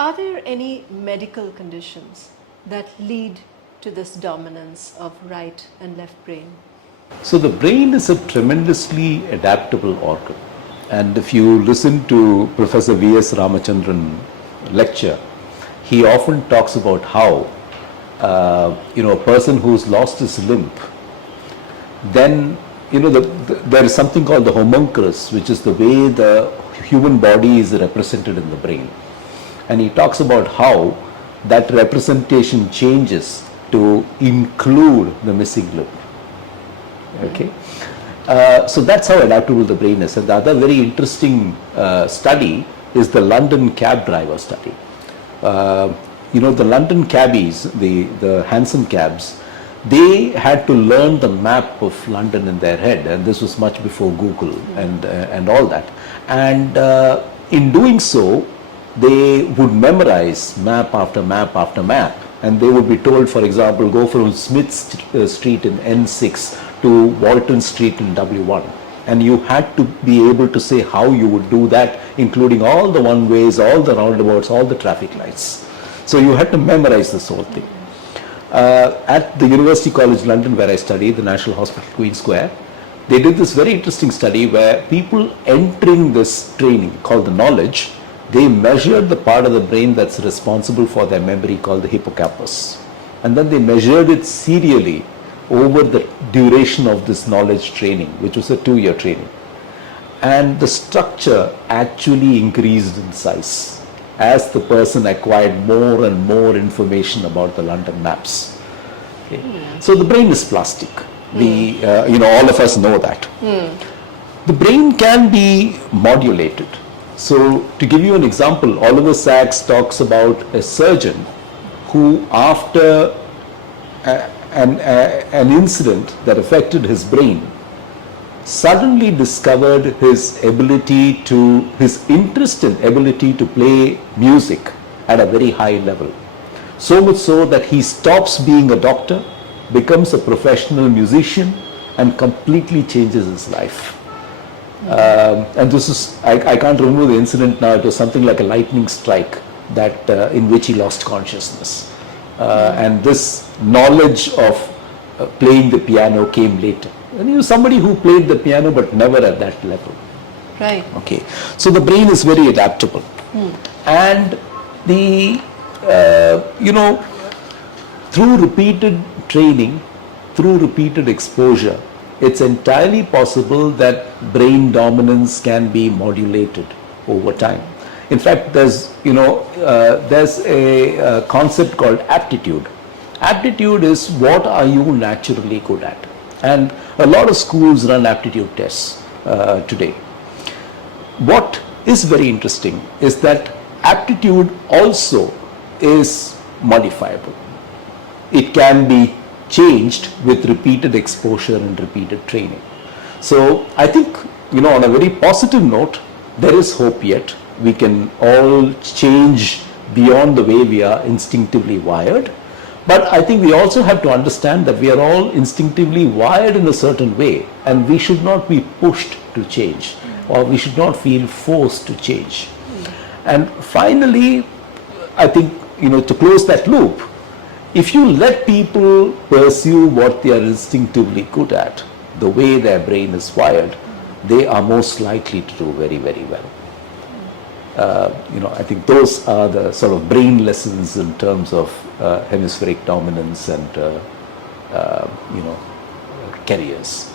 Are there any medical conditions that lead to this dominance of right and left brain? So the brain is a tremendously adaptable organ. And if you listen to Professor V.S. Ramachandran lecture, he often talks about how, a person who's lost his limb, then, there is something called the homunculus, which is the way the human body is represented in the brain. And he talks about how that representation changes to include the missing limb. Okay, so that's how adaptable the brain is. And the other very interesting study is the London cab driver study. The London cabbies, the Hansom cabs, they had to learn the map of London in their head, and this was much before Google and all that. And in doing so, they would memorize map after map after map, and they would be told, for example, go from Smith Street in N6 to Walton Street in W1, and you had to be able to say how you would do that, including all the one-ways, all the roundabouts, all the traffic lights. So you had to memorize this whole thing. At the University College London, where I studied, the National Hospital, Queen Square, they did this very interesting study where people entering this training called the knowledge, they measured the part of the brain that's responsible for their memory called the hippocampus. And then they measured it serially over the duration of this knowledge training, which was a 2-year training. And the structure actually increased in size as the person acquired more and more information about the London maps. Okay. So the brain is plastic. All of us know that. The brain can be modulated. So to give you an example, Oliver Sacks talks about a surgeon who, after an incident that affected his brain, suddenly discovered his interest and ability to play music at a very high level. So much so that he stops being a doctor, becomes a professional musician, and completely changes his life. And this is, I can't remember the incident now, it was something like a lightning strike that in which he lost consciousness. And this knowledge of playing the piano came later. And he was somebody who played the piano but never at that level. Right. Okay. So the brain is very adaptable. And through repeated training, through repeated exposure, it's entirely possible that brain dominance can be modulated over time. In fact, there's a concept called aptitude. Aptitude is what are you naturally good at. And a lot of schools run aptitude tests today. What is very interesting is that aptitude also is modifiable. It can be changed with repeated exposure and repeated training. So I think, on a very positive note, there is hope yet. We can all change beyond the way we are instinctively wired. But I think we also have to understand that we are all instinctively wired in a certain way, and we should not be pushed to change, or we should not feel forced to change. And finally, I think, to close that loop, if you let people pursue what they are instinctively good at, the way their brain is wired, they are most likely to do very, very well. I think those are the sort of brain lessons in terms of hemispheric dominance and, careers.